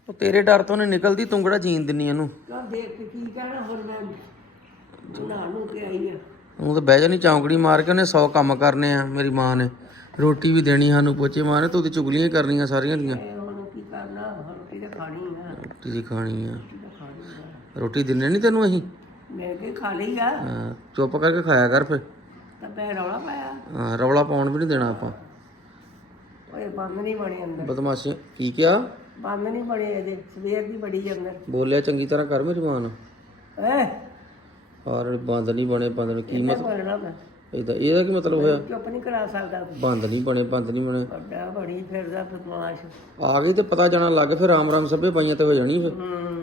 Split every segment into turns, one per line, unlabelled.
ਉਹ ਤੇਰੇ ਡਰ ਤੋਂ ਨਹੀਂ ਨਿਕਲਦੀ, ਤੂੰ ਕਿਹੜਾ ਜੀਣ ਦਿੰਨੀ ਇਹਨੂੰ।
ਦੇਖ ਕੇ ਕੀ ਕਹਿਣਾ ਹੋਰ ਮੈਂ ਬਣਾ ਨੂੰ ਕੇ ਆਈ ਆ।
ਉਹ ਤਾਂ ਬਹਿ ਜਾਣੀ ਚੌਂਕੜੀ ਮਾਰ ਕੇ, ਉਹਨੇ 100 ਕੰਮ ਕਰਨੇ ਆ। ਮੇਰੀ ਮਾਂ ਨੇ ਰੋਟੀ ਵੀ ਦੇਣੀ ਸਾਨੂੰ, ਪੋਚੇ ਮਾਰਨੇ, ਤੂੰ ਤੇ ਚੁਗਲੀਆਂ ਹੀ ਕਰਨੀਆਂ ਸਾਰੀਆਂ ਦੀਆਂ।
ਹੁਣ ਕੀ ਕਰਨਾ, ਰੋਟੀ ਤਾਂ ਖਾਣੀ ਆ।
ਰੋਟੀ ਦੀ ਖਾਣੀ ਆ, ਰੋਟੀ ਦਿੰਨੇ ਨਹੀਂ ਤੈਨੂੰ ਅਸੀਂ।
ਮੈਂ ਕਿ ਖਾ ਲਈ ਆ।
ਹਾਂ, ਚੁੱਪ ਕਰਕੇ ਖਾਇਆ ਕਰ ਫਿਰ।
ਤਾਂ ਮੈਂ ਰੌਲਾ ਪਾਇਆ।
ਹਾਂ, ਰੌਲਾ ਪਾਉਣ ਵੀ ਨਹੀਂ ਦੇਣਾ ਆਪਾਂ।
ਓਏ ਬੰਦ ਨਹੀਂ ਬਣੇ ਅੰਦਰ,
ਬਦਮਾਸ਼ੀ ਕੀ ਕਿਹਾ?
ਬੰਦ ਨਹੀਂ ਬਣੇ ਅਜੇ, ਸਵੇਰ ਦੀ ਬੜੀ ਅੰਦਰ।
ਬੋਲਿਆ ਚੰਗੀ ਤਰ੍ਹਾਂ ਕਰ ਮੇਰੀ ਮਾਂ ਨੂੰ। ਔਰ ਬੰਦ ਨਹੀਂ ਬਣੇ, ਬੰਦ ਨੂੰ ਕੀ ਮਤਲਬ?
ਬੋਲਣਾ ਮੈਂ
ਇਹਦਾ ਕੀ ਮਤਲਬ ਹੋਇਆ?
ਚੁੱਪ ਨਹੀਂ ਕਰਾ ਸਕਦਾ।
ਬੰਦ ਨਹੀਂ ਬਣੇ, ਬੰਦ ਨਹੀਂ ਬਣੇ।
ਵੱਡਾ ਬੜੀ ਫਿਰਦਾ ਬਦਮਾਸ਼।
ਆ ਗਈ ਤੇ ਪਤਾ ਜਾਣਾ ਲੱਗ, ਫਿਰ ਰਾਮ ਸਭੇ ਪਾਈਆਂ ਤੇ ਹੋ ਜਾਣੀ ਫਿਰ।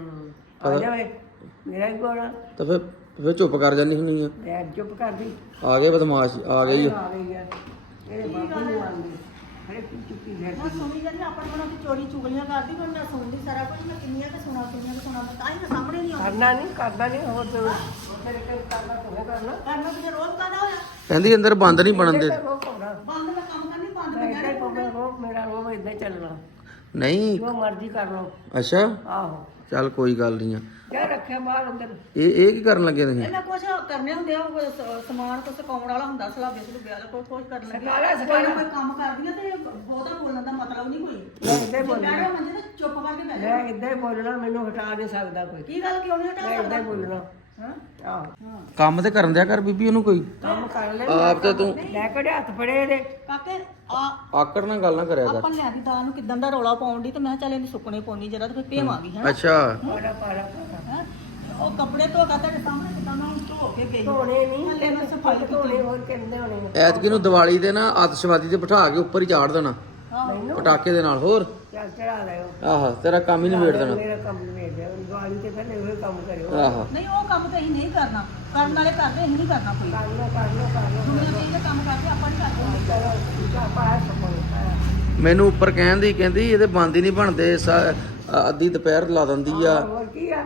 ਆ ਜਾਵੇ ਮੇਰਾ ਹੀ ਗੋਣਾ
ਤਾਂ ਫਿਰ ਚੁੱਪ ਕਰ ਜਾਂਦੀ ਹੁੰਦੀ ਆ।
ਮੈਂ ਚੁੱਪ ਕਰਦੀ।
ਆ ਗਏ ਬਦਮਾਸ਼, ਆ ਗਈ।
ਆ ਗਈ ਆ ਇਹਦੇ ਬਾਬੂ ਨੂੰ ਆਂਦੀ ਹਰੇ ਕੀ ਚੁੱਪੀ ਫਿਰ
ਮੈਂ ਸੁਣੀ ਜਾਂਦੀ ਆਪਣੇ ਮਨਾਂ ਦੀ ਚੋਰੀ ਚੁਗਲੀਆਂ ਕਰਦੀ, ਪਰ ਮੈਂ ਸੁਣਦੀ ਸਾਰਾ ਕੁਝ। ਮੈਂ ਕਿੰਨੀਆਂ ਕਿ ਸੁਣਾ ਤਾਂ ਹੀ ਮੈਂ ਸਾਹਮਣੇ ਨਹੀਂ ਆਉਂਦੀ।
ਕਰਦਾ ਨਹੀਂ ਹੋਰ ਤੇ ਮੇਰੇ ਕੋਲ ਕਰਨਾ ਤੂੰ ਕਰਨਾ
ਕਰਨਾ ਤੇ ਰੋਜ਼ ਕਰਨਾ ਹੋਇਆ।
ਕਹਿੰਦੀ ਅੰਦਰ ਬੰਦ ਨਹੀਂ ਬਣਨ ਦੇ।
ਬੰਦ ਮੈਂ ਕੰਮ ਕਰਨੀ, ਬੰਦ ਮੈਂ
ਇੱਦਾਂ ਹੀ ਮੇਰਾ ਰੋਬ ਇੱਦਾਂ ਹੀ ਚੱਲਣਾ,
ਨਹੀਂ
ਜੋ ਮਰਜ਼ੀ ਕਰ ਲਓ।
ਅੱਛਾ,
ਆਹੋ
ਚੱਲ ਕੋਈ ਗੱਲ ਨਹੀਂ ਆ।
ਕਿਆ ਰੱਖਿਆ ਬਾਹਰ ਅੰਦਰ।
ਇਹ ਕੀ ਕਰਨ ਲੱਗੇ ਤੁਸੀਂ?
ਇਹਨਾਂ ਕੁਝ ਕਰਨੇ ਹੁੰਦੇ ਆ, ਸਮਾਨ ਕੋ ਸੁਕਾਉਣ ਵਾਲਾ ਹੁੰਦਾ, ਸਲਾਬੇ ਸਲੂਬੇ ਵਾਲਾ ਕੋਈ ਕੁਝ ਕਰਨ ਲੱਗੇ। ਕੋਈ ਨਾ ਕੋਈ ਕੰਮ ਕਰਦੀਆਂ ਤੇ ਬਹੁਤਾ ਬੋਲਣ ਦਾ ਮਤਲਬ ਨਹੀਂ ਕੋਈ।
ਮੈਂ ਇੱਦਾਂ ਹੀ ਬੋਲਣਾ,
ਮੈਂ ਮੰਜੇ ਤੇ ਚੁੱਪ ਕਰਕੇ ਬਹਿ ਜਾ।
ਮੈਂ ਇੱਦਾਂ ਹੀ ਬੋਲਣਾ, ਮੈਨੂੰ ਹਟਾ ਨਹੀਂ ਸਕਦਾ ਕੋਈ।
ਕੀ ਗੱਲ ਕਿਉਂ ਨਹੀਂ ਹਟਾ
ਮੈਂ ਇੱਦਾਂ
ਸਕਦਾ?
ਹੀ ਬੋਲਣਾ।
ਹਾਂ
ਆਹੋ
ਕੰਮ ਤੇ ਕਰਨ ਦਿਆ ਕਰ ਬੀਬੀ ਉਹਨੂੰ ਕੋਈ।
ਕੰਮ ਕਰ ਲੈ।
ਆਪ ਤੇ ਤੂੰ
ਲੈ ਕੇ ਹੱਥ ਫੜੇ ਇਹਦੇ।
ਕਾਕੇ
ਆਕੜ ਨਾਲ ਗੱਲ ਨਾ ਕਰਿਆ ਕਰ।
ਆਪਾਂ ਲੈ ਦੀ ਦਾਲ ਨੂੰ ਕਿਦਾਂ ਦਾ ਰੌਲਾ ਪਾਉਣ ਦੀ, ਤੇ ਮੈਂ ਕਿਹਾ ਚੱਲ ਇਹਨੂੰ ਸੁੱਕਣੇ ਪਾਉਣੀ ਜਰਾ ਤੇ ਫਿਰ ਭੇਵਾਂਗੀ ਹੈ।
ਅੱਛਾ,
ਪਾੜਾ ਪਾੜਾ
ਹੈਂ? ਉਹ ਕੱਪੜੇ ਧੋ ਕੇ ਤੁਹਾਡੇ ਸਾਹਮਣੇ ਕਿਦਾਂ ਮੈਂ ਧੋ ਕੇ ਗਈ।
ਧੋਣੇ ਨਹੀਂ
ਹਲੇ ਮੈਂ ਸਫਾਈ
ਧੋਣੇ ਹੋਰ ਕਿੰਨੇ ਹੋਣੇ ਨੇ।
ਐਤਕੀ ਨੂੰ ਦੀਵਾਲੀ ਦੇ ਨਾ ਆਤਿਸ਼ਬਾਜ਼ੀ ਤੇ ਬਿਠਾ ਕੇ ਉੱਪਰ ਹੀ ਚਾੜ ਦੇਣਾ
ਮੈਨੂੰ
ਪਟਾਕੇ ਦੇ ਨਾਲ। ਹੋਰ
ਚੱਲ ਚੜਾ ਲਿਓ।
ਆਹ ਤੇਰਾ ਕੰਮ ਹੀ ਨਿਬੇੜ ਦੇਣਾ।
ਮੇਰਾ ਕੰਮ ਨਿਬੇੜ ਦਿਓ, ਦਿਵਾਲੀ ਤੇ ਪਹਿਲੇ ਉਹ ਕੰਮ ਕਰਿਓ।
ਆਹ
ਨਹੀਂ ਉਹ ਕੰਮ ਤਾਂ ਅਸੀਂ ਨਹੀਂ ਕਰਨਾ, ਕਰਨ ਵਾਲੇ ਕਰਦੇ, ਅਸੀਂ ਨਹੀਂ ਕਰਨਾ ਕੋਈ।
ਕਰ ਲਓ
ਦੁਨੀਆ ਤੇ ਇਹ ਕੰਮ ਕਰਦੇ, ਆਪਾਂ ਨਹੀਂ ਕਰਦੇ।
ਚਲੋ ਠੀਕ ਆ, ਪਾਇਆ ਸਪੋਰਟ
ਮੈਨੂੰ ਉੱਪਰ ਕਹਿੰਦੀ ਇਹਦੇ ਬੰਦ ਹੀ ਨਹੀਂ ਬਣਦੇ, ਅੱਧੀ ਦੁਪਹਿਰ ਲਾ ਦਿੰਦੀ ਆ।
ਹੋਰ ਕੀ ਆ,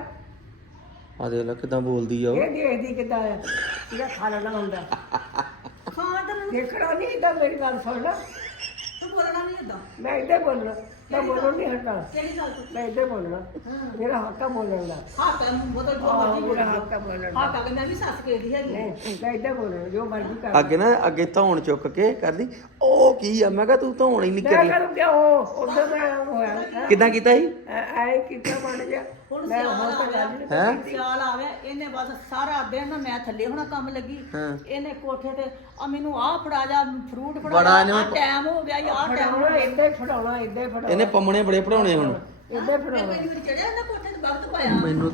ਆ ਦੇਖ ਲੈ ਕਿਦਾਂ ਬੋਲਦੀ ਆ ਉਹ।
ਇਹ ਦੇਖਦੀ ਕਿੱਦਾਂ ਆ, ਇਹਦਾ ਖਾ ਲੈਣਾ ਹੁੰਦਾ।
ਹਾਂ ਤਾਂ ਮੈਨੂੰ
ਦੇਖਣਾ ਨਹੀਂ ਇਦਾਂ, ਮੇਰੀ ਗੱਲ ਸੁਣ ਲੈ।
ਤੂੰ ਬੋਲਣਾ ਨਹੀਂ ਏਦਾਂ।
ਮੈਂ ਇੱਦਾਂ ਬੋਲਣਾ, ਮੈਂ ਬੋਲਣ ਨਹੀਂ ਹਟਣਾ।
ਕਿਹੜੀ ਗੱਲ ਤੂੰ?
ਮੈਂ ਇੱਦਾਂ ਬੋਲਣਾ, ਮੇਰਾ ਹੱਕ ਆ ਬੋਲਣ ਦਾ।
ਹਾਂ ਤਾਂ ਉਹ ਤਾਂ ਜੋ
ਆਹ
ਮਰਜ਼ੀ
ਮੇਰਾ
ਬੋਲ।
ਹੱਕ ਆ ਬੋਲਣ ਦਾ।
ਹਾਂ ਤਾਂ ਮੈਂ ਵੀ ਸੱਸ ਕਹਦੀ ਹੈਗੀ।
ਨਹੀਂ ਮੈਂ ਇੱਦਾਂ ਬੋਲਣਾ, ਜੋ ਮਰਜ਼ੀ ਕਰ।
ਅੱਗੇ ਨਾ ਅੱਗੇ ਧੌਣ ਚੁੱਕ ਕੇ ਕਰਦੀ, ਉਹ ਕੀ ਆ? ਮੈਂ ਕਿਹਾ ਤੂੰ ਧੌਣ ਹੀ ਨਹੀਂ
ਮੈਂ
ਕਰੀ।
ਕਰੂੰ ਕਿਆ ਉਹ ਉਧਰ ਮੈਂ ਹੋਇਆ
ਕਿਦਾਂ ਕੀਤਾ ਸੀ?
ਐ ਕਿੱਦਾਂ ਬਣ ਗਿਆ।
ਹੁਣ
ਮੈਂ
ਸਿਆਲ
ਹੋਰ ਤਾਂ
ਆ
ਗੱਲ
ਗਿਆ।
ਨਹੀਂ।
ਸਿਆਲ ਆ ਗਿਆ, ਇਹਨੇ ਬਸ ਸਾਰਾ ਦਿਨ ਮੈਂ ਥੱਲੇ ਹੋਣਾ ਕੰਮ ਲੱਗੀ।
ਹਾਂ।
ਇਹਨੇ ਕੋਠੇ ਤੇ ਆ ਮੈਨੂੰ ਆਹ ਫੜਾ ਜਾ, ਫਰੂਟ ਫੜਾ
ਬੜਾ
ਜਾ,
ਇਹਨੂੰ
ਆਹ ਟਾਈਮ ਹੋ ਗਿਆ ਯਾਰ, ਟਾਈਮ ਹੋ
ਫੜਾਉਣਾ
ਗਿਆ।
ਇੱਦਾਂ ਹੀ ਫੜਾਉਣਾ, ਇੱਦਾਂ ਹੀ ਫੜਾਉਣਾ,
ਇਹਨੇ ਪੰਮਣੇ ਬੜੇ ਪੜਾਉਣੇ ਹੁਣ।
ਇੱਦਾਂ ਹੀ ਫੜਾਉਣਾ।
ਕਈ ਵਾਰੀ ਚੜਿਆ ਨਾ ਕੋਠੇ ਤੇ ਵਕਤ ਪਾਇਆ।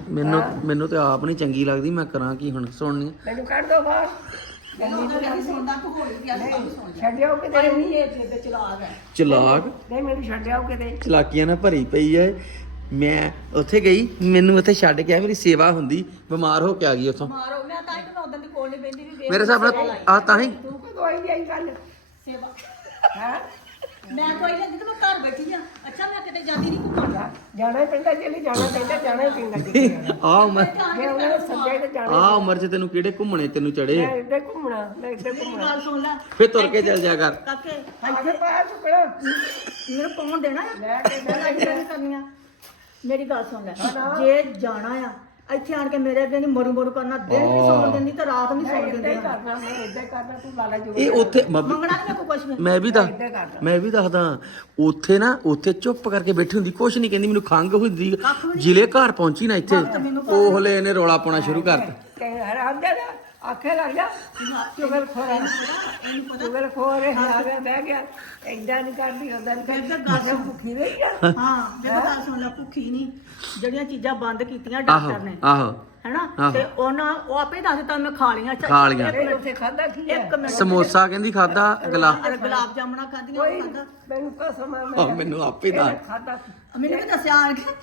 ਮੈਨੂੰ ਤੇ ਆਪ ਨਹੀਂ ਚੰਗੀ ਲੱਗਦੀ, ਮੈਂ ਕਰਾਂ ਕੀ ਹੁਣ? ਸੁਣਨੀ
ਮੈਨੂੰ ਕੱਢ ਦੋ ਬਾਹਰ।
ਮੈਨੂੰ ਤਾਂ ਨਹੀਂ ਸੁਣਦਾ, ਤੂੰ ਹੋਈ ਗਿਆ ਤਾਂ ਸੁਣ ਜਾ।
ਛੱਡਿਓ ਕਿਤੇ।
ਪਰ ਨਹੀਂ ਇਹ ਤੇ ਚਲਾ ਗਿਆ।
ਚਲਾਕ
ਨਹੀਂ ਮੈਨੂੰ ਛੱਡਿਓ ਕਿਤੇ।
ਚਲਾਕੀਆਂ ਨਾਲ ਭਰੀ ਪਈ ਐ। ਮੈਂ ਉੱਥੇ ਗਈ, ਮੈਨੂੰ ਉੱਥੇ ਛੱਡ ਕੇ ਆ, ਮੇਰੀ ਸੇਵਾ ਹੁੰਦੀ, ਬਿਮਾਰ ਹੋ ਕੇ ਆ ਗਈ ਉੱਥੋਂ।
ਮਾਰੋ ਮੈਂ ਤਾਂ ਹੀ ਤਾਂ ਉਦੋਂ ਦੀ ਕੋਲ ਨਹੀਂ ਬੈਠੀ ਵੀ
ਮੇਰੇ ਹਿਸਾਬ ਨਾਲ ਆ ਤਾਂ ਹੀ
ਤੂੰ ਕੋ ਦਵਾਈ ਲਈ ਗੱਲ
ਸੇਵਾ
ਹੈ।
ਮੈਂ ਕੋਈ ਨਹੀਂ, ਤੇ ਮੈਂ ਘਰ ਬੈਠੀ ਆ। ਅੱਛਾ ਮੈਂ ਕਿਤੇ ਜਾਂਦੀ ਨਹੀਂ ਘੁੰਮਣ।
ਜਾਣਾ ਹੀ ਪੈਂਦਾ, ਜੇ ਜਾਣਾ ਪੈਂਦਾ ਜਾਣਾ ਹੀ ਪੈਂਦਾ ਕਿਤੇ ਜਾਣਾ।
ਆ ਉਮਰ
ਜੇ ਉਹਨਾਂ ਨੇ ਸੱਜੇ ਤੇ ਜਾਣਾ।
ਆ ਉਮਰ 'ਚ ਤੈਨੂੰ ਕਿਹੜੇ ਘੁੰਮਣੇ ਤੈਨੂੰ ਚੜੇ?
ਮੈਂ ਇੱਦਾਂ ਹੀ ਘੁੰਮਣਾ, ਮੈਂ ਇੱਦਾਂ ਹੀ
ਮੇਰੀ
ਘੁੰਮਣਾ।
ਗੱਲ ਸੁਣ ਲੈ
ਫੇਰ ਤੁਰ ਕੇ ਚੱਲ ਜਾ ਕਰ।
ਕਾਕੇ,
ਇੱਥੇ ਪਾਇਆ ਚੁੱਕਣਾ।
ਮੈਨੂੰ ਪਾਉਣ ਦੇਣਾ ਆ?
ਲੈ ਕੇ
ਮੈਂ ਇੱਦਾਂ ਨਹੀਂ ਕਰਨੀਆਂ। ਮੇਰੀ ਗੱਲ ਸੁਣ ਲੈ, ਜੇ ਜਾਣਾ ਆ ਇੱਥੇ ਆਣ ਕੇ ਮੇਰੇ ਅੱਗੇ ਨਹੀਂ ਮਰੂ ਕਰਨਾ, ਦਿਨ ਨਹੀਂ ਸੌਣ ਦਿੰਦੀ ਤੇ ਰਾਤ ਨਹੀਂ
ਮੈਂ
ਸੌਣ
ਇੱਦਾਂ
ਦਿੰਦੀ।
ਹੀ ਕਰਨਾ, ਮੈਂ ਇੱਦਾਂ ਹੀ ਕਰਨਾ। ਤੂੰ ਲਾਲਾ ਜੋ
ਇਹ ਉੱਥੇ
ਮੰਗਣਾ ਨਹੀਂ ਮੇਰੇ ਕੋਲ ਕੁਛ ਵੀ।
ਮੈਂ ਵੀ
ਇੱਦਾਂ ਕਰਨਾ।
ਮੈਂ ਵੀ ਦੱਸਦਾ, ਉੱਥੇ ਨਾ ਉੱਥੇ ਚੁੱਪ ਕਰਕੇ ਬੈਠੀ ਹੁੰਦੀ, ਕੁਛ ਨਹੀਂ ਕਹਿੰਦੀ। ਮੈਨੂੰ ਖੰਘ ਹੁੰਦੀ, ਜ਼ਿਲ੍ਹੇ ਘਰ ਪਹੁੰਚੀ ਨਾ ਇੱਥੇ, ਉਹ ਹਲੇ ਇਹਨੇ ਰੌਲਾ ਪਾਉਣਾ ਸ਼ੁਰੂ ਕਰਤਾ।
ਕਹੇ ਹਰਾਮ ਦੇ ਆਖੇ ਲੱਗ ਜਾ। ਚੁਗਲ ਖੋਰਾ, ਚੁਗਲ ਖੋਰੇ ਆ ਗਿਆ, ਬਹਿ ਗਿਆ। ਏਦਾਂ ਨਹੀਂ ਕਰਦੀ, ਉਦਾਂ ਨਹੀਂ ਕਰਦੀ। ਗੱਲ ਭੁੱਖੀ ਰਹੀ ਆ।
ਹਾਂ ਜੇ ਗੱਲ ਸੁਣ ਲੈ, ਭੁੱਖੀ ਨਹੀਂ। ਜਿਹੜੀਆਂ ਚੀਜ਼ਾਂ ਬੰਦ ਕੀਤੀਆਂ
ਆਹੋ
ਡਾਕਟਰ ਨੇ,
ਆਹੋ
ਹੈਨਾ, ਤੇ ਉਹ ਆਪੇ ਦੱਸ ਦਿੱਤਾ ਮੈਂ ਖਾ ਲਈਆਂ। ਅੱਛਾ,
ਖਾ ਲਈਆਂ।
ਇਹ ਉੱਥੇ ਖਾਦਾ ਕੀ ਹੈ?
ਇੱਕ ਮਿੰਟ।
ਸਮੋਸਾ ਕਹਿੰਦੀ ਖਾਦਾ,
ਗੁਲਾਬ ਜਾਮਣਾ ਖਾਧੀਆਂ, ਉਹ ਖਾਧਾ।
ਮੈਨੂੰ ਕਸਮ ਹੈ
ਮੈਨੂੰ ਆਪੇ ਦੱਸ।
ਖਾਦਾ।
ਮੈਨੂੰ ਵੀ ਦੱਸਿਆ ਆਣ ਕੇ।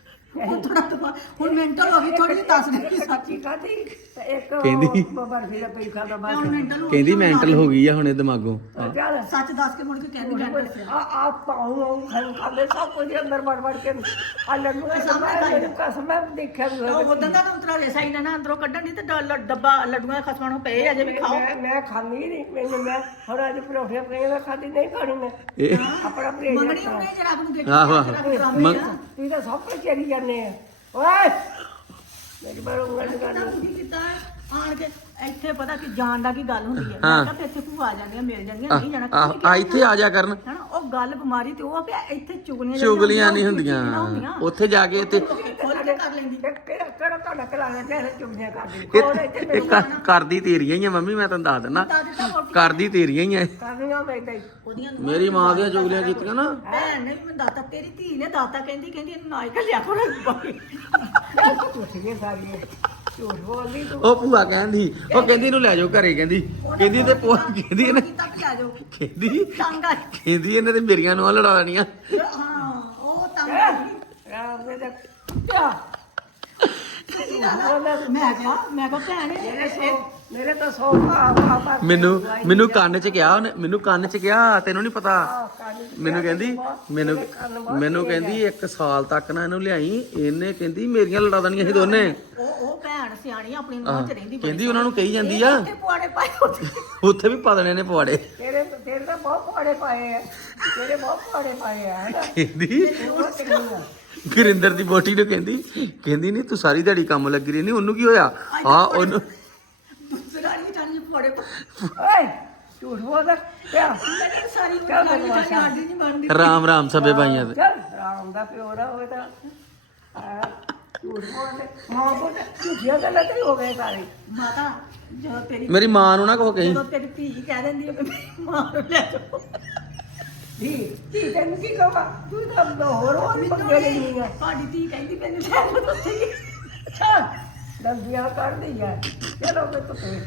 ਉਹ ਥੋੜਾ ਹੁਣ ਮੈਂਟਲ ਹੋ ਗਈ ਥੋੜੀ ਜਿਹੀ, ਦੱਸ ਨਹੀਂ ਸਕਦੀ।
ਸੱਚੀ ਖਾਦੀ ਤੇ ਇੱਕ
ਕਹਿੰਦੀ-
ਬਰਫੀ ਦਾ ਪਈ ਖਾਦਾ
ਹੁਣ
ਬਾਅਦ।
ਮੈਂਟਲ ਹੋ
ਕਹਿੰਦੀ ਮੈਂਟਲ ਹੋ ਗਈ ਆ ਹੁਣ ਇਹ ਦਿਮਾਗੋਂ।
ਚੱਲ
ਸੱਚ ਦੱਸ ਕੇ ਮੁੜ ਕੇ ਕਹਿੰਦੀ ਮੈਂ ਦੱਸਿਆ।
ਆ ਪਾਉਂ ਖਾਂਦੇ ਸਭ ਕੁਝ ਅੰਦਰ ਵੜ ਕੇ ਆ ਲੱਡੂ ਮੈਨੂੰ ਕਸਮ ਹੈ ਦੇਖਿਆ ਵੀ ਹੋਇਆ।
ਉਹ ਉਦੋਂ ਦਾ ਤਾਂ ਉਤਰਾ ਰੇਸਾ ਹੀ ਨਾ ਅੰਦਰੋਂ ਕੱਢਣ ਦੀ, ਤੇ ਡੱਬਾ ਲੱਡੂਆਂ ਦੇ ਖਸਮਾਂ ਨੂੰ ਪਏ ਅਜੇ ਵੀ ਖਾਓ।
ਮੈਂ ਖਾਂਦੀ ਨਹੀਂ, ਮੈਨੂੰ ਮੈਂ ਹੁਣ ਅੱਜ ਪਰੌਂਠੇ ਪਏ ਮੈਂ ਖਾਦੀ ਨਹੀਂ ਖਾਣੀ। ਮੈਂ
ਇਹ
ਆਪਣਾ ਪਰਹੇਜ
ਮੰਗਣੀ ਉਹਨੇ ਜਰਾ ਨੂੰ ਦੇਖੀ
ਆਹੋ, ਆਹੋ।
ਡਰਾਮੇ ਆ।
ਤੁਸੀਂ ਤਾਂ ਸਭ ਕੁਝ ਚੇਰੀ ਜਾਂਦੇ ਆ ਓਏ ਮੇਰੀ ਬਾਰ ਉਂਗਲ
ਤਾਂ
ਨਿਕਾਲੀ
ਕੀ ਕੀਤਾ ਆਣ ਕੇ ਇੱਥੇ ਪਤਾ ਕਿ ਜਾਣ ਦਾ ਕੀ ਗੱਲ ਹੁੰਦੀ ਹੈ
ਹਾਂ।
ਮੈਂ ਕਿਹਾ ਤੇ ਇੱਥੇ ਭੂਆ ਆ ਜਾਂਦੀਆਂ ਮਿਲ ਜਾਂਦੀਆਂ ਨਹੀਂ ਜਾਣਾ
ਆ ਇੱਥੇ ਆ ਜਾ ਕਰਨ
ਹਨਾ ਉਹ ਗੱਲ ਬਿਮਾਰੀ ਤੇ ਉਹ ਆ ਵੀ ਇੱਥੇ ਚੁਗਲੀਆਂ
ਚੁਗਲੀਆਂ ਨਹੀਂ ਹੁੰਦੀਆਂ ਉੱਥੇ ਜਾ ਕੇ ਤੇ
ਖੋਲ ਕੇ ਕਰ ਲੈਂਦੀ
ਕਿਹੜਾ ਤੁਹਾਡਾ ਕਲਾਣਾ ਤੇ ਚੁਗਲੀਆਂ ਕਰਦੇ
ਇਹ ਕਰਦੀ ਤੇਰੀਆਂ ਹੀ ਆ ਮੰਮੀ ਮੈਂ ਤੈਨੂੰ ਦੱਸ ਦਿੰਦਾ
ਤਾਂ ਦਿੱਤਾ ਵੋਟੀ
ਕਰਦੀ ਤੇਰੀਆਂ ਹੀ ਆ
ਕਰਨੀਆਂ ਮੈਂ ਤਾਂ
ਉਹਦੀਆਂ
ਮੇਰੀ ਮਾਂ ਦੀਆਂ ਚੁਗਲੀਆਂ ਕੀਤੀਆਂ ਨਾ
ਭੈਣ ਨੇ ਮੈਨੂੰ ਦਾਤਾ ਤੇਰੀ ਧੀ ਨੇ ਦਾਤਾ ਕਹਿੰਦੀ ਇਹਨੂੰ ਨਾ ਹੀ ਘੱਲਿਆ ਕਰੋ
ਝੂਠੀਆਂ ਸਾਰੀਆਂ ਝੂਠ ਬੋਲਦੀ ਤੂੰ
ਉਹ ਭੂਆ ਕਹਿੰਦੀ ਉਹ ਕਹਿੰਦੀ ਇਹਨੂੰ ਲੈ ਜਾਓ ਘਰੇ ਕਹਿੰਦੀ ਕਹਿੰਦੀ ਤੇ ਕਹਿੰਦੀ ਇਹਨੇ
ਕੀਤਾ ਵੀ ਆ ਜਾਓ
ਕਹਿੰਦੀ
ਤੰਗਾ
ਕਹਿੰਦੀ ਇਹਨੇ ਤੇ ਮੇਰੀਆਂ ਨੂੰ ਲੜਾ ਦੇਣੀਆਂ
ਹਾਂ ਉਹ ਤੰਗਾ
ਰਾਮ ਦੇ ਦਾ ਕਿਆ
ਮੈਂ ਕਿਹਾ ਭੈਣ
ਮੇਰੇ ਤਾਂ ਸੌ
ਮੈਨੂੰ ਕੰਨ 'ਚ ਕਿਹਾ ਉਹਨੇ ਮੈਨੂੰ ਕੰਨ 'ਚ ਕਿਹਾ ਤੈਨੂੰ ਨਹੀਂ ਪਤਾ ਮੈਨੂੰ ਕਹਿੰਦੀ ਮੈਨੂੰ ਕਹਿੰਦੀ 1 ਸਾਲ ਤੱਕ ਨਾ ਇਹਨੂੰ ਲਿਆਈ ਇਹਨੇ ਕਹਿੰਦੀ ਮੇਰੀਆਂ ਲੜਾ ਦੇਣੀਆਂ ਸੀ ਦੋਨੇ
ਉਹ ਭੈਣ ਸਿਆਣੀ ਆਪਣੀ ਨੂੰਹ ਚ ਰਹਿੰਦੀ
ਕਹਿੰਦੀ ਉਹਨਾਂ ਨੂੰ ਕਹੀ ਜਾਂਦੀ ਆ
ਤੇ ਪੁਆੜੇ ਪਾਏ
ਉੱਥੇ ਵੀ ਪਾ ਦੇਣੇ ਨੇ ਪਵਾੜੇ
ਤੇਰੇ ਤਾਂ ਬਹੁਤ ਪਾੜੇ ਪਾਏ ਆ ਤੇਰੇ ਬਹੁਤ ਪਾੜੇ ਪਾਏ ਆ ਹੈਨਾ
ਕਹਿੰਦੀ ਗੁਰਿੰਦਰ ਦੀ ਬੋਟੀ ਨੂੰ ਕਹਿੰਦੀ ਨਹੀਂ ਤੂੰ ਸਾਰੀ ਦਿਹਾੜੀ ਕੰਮ ਲੱਗੀ ਰਹੀ ਨਹੀਂ ਉਹਨੂੰ ਕੀ ਹੋਇਆ ਆ ਉਹਨੂੰ
ਦੂਸਰੀ ਚਾਣੀ ਪੁਆੜੇ
ਓਏ ਝੂਠ ਬੋਲਦਾ ਕਿਆ
ਨਹੀਂ ਸਾਰੀ ਉਹ ਚਾਣੀ ਸਾਡੀ ਨਹੀਂ ਬਣਦੀ
ਰਾਮ ਰਾਮ ਸਭੇ ਭਾਈਆਂ ਦੇ
ਚੱਲ ਰਾਮ ਦਾ ਪਿਓ ਦਾ ਹੋਵੇ ਤਾਂ ਝੂਠ ਬੋਲਦੇ ਮਾਂ ਬੋਲ ਝੂਠੀਆਂ ਗੱਲਾਂ ਤੇ ਹੋ ਗਏ ਸਾਰੇ
ਮਾਤਾ ਜਦੋਂ ਤੇਰੀ
ਮੇਰੀ ਮਾਂ ਨੂੰ ਨਾ ਕਹੋ ਕਹੀਂ
ਜਦੋਂ ਤੇਰੀ ਧੀ ਕਹਿ ਦਿੰਦੀ ਹੈ ਕਿ ਮਾਂ ਨੂੰ ਲੈ ਜਾਓ
ਧੀ ਤੈਨੂੰ ਕੀ ਕਹਾਂ ਤੂੰ ਤਾਂ ਹੋਰ ਪੰਗੇ ਲੈਣੀ ਆ
ਸਾਡੀ ਧੀ ਕਹਿੰਦੀ ਮੈਨੂੰ ਲੈ ਜਾਓ ਉੱਥੇ ਕੀ
ਚੱਲ ਦੰਦੀਆਂ ਕਰਦੀ ਆ ਚਲੋ ਮੈਂ ਤੁਕੇ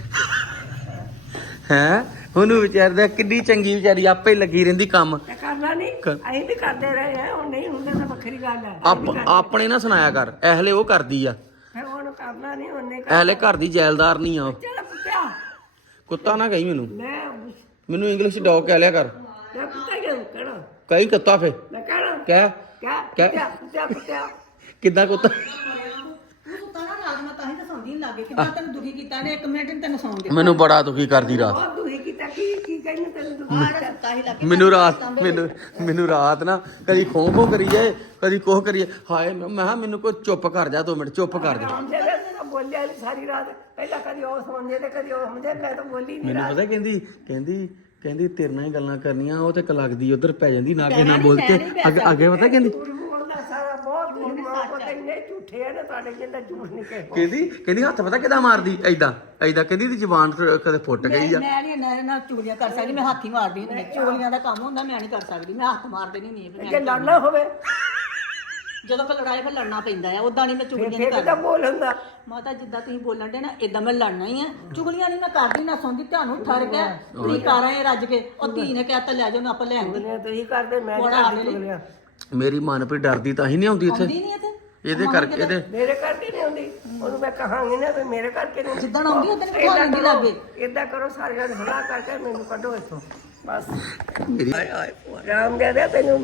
ਹੈ ਉਹਨੂੰ ਵਿਚਾਰਦਾ ਕਿੰਨੀ ਚੰਗੀ ਵਿਚਾਰੀ ਆਪੇ ਹੀ ਲੱਗੀ ਰਹਿੰਦੀ ਕੰਮ
ਤੇ ਕਰਨਾ ਨਹੀਂ ਅਸੀਂ ਵੀ ਕਰਦੇ ਰਹੇ ਆ ਹੁਣ ਨਹੀਂ ਹੁੰਦਾ ਤਾਂ ਵੱਖਰੀ ਗੱਲ ਹੈ
ਆਪਣੇ ਨਾ ਸੁਣਾਇਆ ਕਰ ਐਹਲੇ ਉਹ ਕਰਦੀ ਆ
ਫਿਰ ਉਹਨੂੰ ਕਰਨਾ ਨਹੀਂ ਉਹਨੇ
ਐਹਲੇ ਘਰ ਦੀ ਜੈਲਦਾਰ ਨਹੀਂ ਆ ਉਹ
ਚੱਲ ਪੁੱਤਿਆ
ਕੁੱਤਾ ਨਾ ਕਹੀ ਮੈਨੂੰ
ਮੈਂ
ਇੰਗਲਿਸ਼ ਡੌਗ ਕਹਿ ਲਿਆ ਕਰ
ਪੁੱਤਿਆ ਕਿਉਂ ਕਹਿਣਾ
ਕਹੀ ਕੁੱਤਾ ਫੇ
ਮੈਂ ਕਹਿਣਾ
ਕਹਿ
ਕਿਆ ਪੁੱਤਿਆ
ਕਿੱਦਾਂ ਕੁੱਤਾ
ਤੂੰ ਤਾਂ ਨਾ ਰਾਤ ਮੈਂ ਤਾਂ ਹੀ ਤਾਂ ਸੌਂਦੀ ਨਹੀਂ ਲੱਗੇ ਕਿੰਨਾ ਤੈਨੂੰ ਦੁਖੀ ਕੀਤਾ ਨੇ 1 ਮਿੰਟ ਤੈਨੂੰ ਸੌਣ ਦੇ
ਮੈਨੂੰ ਬੜਾ ਦੁਖੀ ਕਰਦੀ ਰਾਤ
ਬਹੁਤ ਦੁਖੀ ਕੀਤਾ ਕੀ ਕਹਿੰਦੇ ਤੈਨੂੰ ਤੂੰ
ਤਾਂ ਹੀ ਲੱਗੇ
ਮੈਨੂੰ ਰਾਤ ਨਾ ਕਦੀ ਖੋ ਕਰੀ ਜਾਏ ਕਦੀ ਕੋਹ ਕਰੀਏ ਹਾਏ ਮੈਂ ਕਿਹਾ ਮੈਨੂੰ ਕੋਈ ਚੁੱਪ ਕਰ ਜਾ 2 ਮਿੰਟ ਚੁੱਪ ਕਰ ਜਾ
ਜਿਹੜਾ ਤੇਰਾ ਬੋਲਿਆ ਨਹੀਂ ਸਾਰੀ ਰਾਤ ਪਹਿਲਾਂ ਕਦੀ ਉਹ ਸਮਝੇ ਤੇ ਕਦੀ ਉਹ ਸਮਝੇ ਮੈਂ ਤਾਂ ਬੋਲੀ ਨਹੀਂ
ਮੈਨੂੰ ਪਤਾ ਕਹਿੰਦੀ ਤੇਰੇ ਨਾਲ ਹੀ ਗੱਲਾਂ ਕਰਨੀਆਂ ਉਹ ਤੇ ਲੱਗਦੀ ਉਧਰ ਪੈ ਜਾਂਦੀ ਨਾ ਕਿ ਨਾ ਬੋਲ ਕੇ ਅੱਗੇ ਪਤਾ ਕਹਿੰਦੀ
ਬੋਲਦਾ ਸਾਰਾ ਬਹੁਤ ਮਾਂ ਕੋ ਤੇ ਇੰਨੇ ਝੂਠੇ ਆ ਨਾ ਤੁਹਾਡੇ ਜਿੰਦਾ ਝੂਠ ਨਹੀਂ ਕਹੇ
ਕਹਿੰਦੀ ਹੱਥ ਪਤਾ ਕਿਦਾਂ ਮਾਰਦੀ ਐਦਾਂ ਕਹਿੰਦੀ ਦੀ ਜ਼ੁਬਾਨ ਕਦੇ ਫੁੱਟ ਗਈ ਆ
ਮੈਂ ਨਹੀਂ ਨਾਲ ਚੁਗਲੀਆਂ ਕਰ ਸਕਦੀ ਮੈਂ ਹੱਥ ਹੀ ਮਾਰਦੀ ਹੁੰਦੀ ਚੁਗਲੀਆਂ ਦਾ ਕੰਮ ਹੁੰਦਾ ਮੈਂ ਨਹੀਂ ਕਰ ਸਕਦੀ ਮੈਂ ਹੱਥ ਮਾਰ ਦੇਣੀ ਨਹੀਂ
ਜੇ ਲੜਨਾ ਹੋਵੇ
ਜਦੋਂ ਕੋ ਲੜਾਈ ਫਿਰ ਲੜਨਾ ਪੈਂਦਾ ਆ ਉਦਾਂ ਨਹੀਂ ਮੈਂ ਚੁਗਲੀਆਂ ਨਹੀਂ
ਫਿਰ ਤਾਂ ਬੋਲ ਹੁੰਦਾ
ਮਾਤਾ ਜਿੱਦਾਂ ਤੁਸੀਂ ਬੋਲਣ ਦੇ ਨਾ ਇਦਾਂ ਮੈਂ ਲੜਨਾ ਹੀ ਆ ਚੁਗਲੀਆਂ ਨਹੀਂ ਮੈਂ ਕਰਦੀ ਨਾ ਸੁਣਦੀ ਤੁਹਾਨੂੰ ਠਰ ਗਿਆ ਤੁਸੀਂ ਕਰ ਆਏ ਰੱਜ ਕੇ ਉਹ ਧੀ ਨੇ ਕਹਿਤਾ ਲੈ ਜਾਓ ਨਾ ਆਪਾਂ ਲੈ ਆਉਂਦੇ
ਤੁਸੀਂ ਕਰਦੇ ਮੈਂ ਨਹੀਂ
ਮੇਰੀ ਮਨਪ੍ਰੀਤ ਡਰਦੀ ਤਾਂ ਹੀ ਨਹੀਂ ਆਉਂਦੀ ਇੱਥੇ
ਨਹੀਂ ਇੱਥੇ
ਇਹਦੇ ਕਰਕੇ ਇਹਦੇ
ਮੇਰੇ ਕਰਕੇ ਨਹੀਂ ਆਉਂਦੀ ਉਹਨੂੰ ਮੈਂ ਕਹਾਂਗੀ ਨਾ ਵੀ ਮੇਰੇ ਕਰਕੇ ਨਹੀਂ
ਜਿੱਦਣ ਆਉਂਦੀ ਉਦੋਂ ਬਿਠਾ ਲੈਂਦੀ ਲੱਗੇ
ਇਦਾਂ ਕਰੋ ਸਾਰਿਆਂ ਨੂੰ ਸਲਾਹ ਕਰਕੇ ਮੈਨੂੰ ਕੱਢੋ ਇੱਥੋਂ ਬਸ
ਮੇਰੀ
ਰਾਮ ਦੇ ਦੇ ਤੈਨੂੰ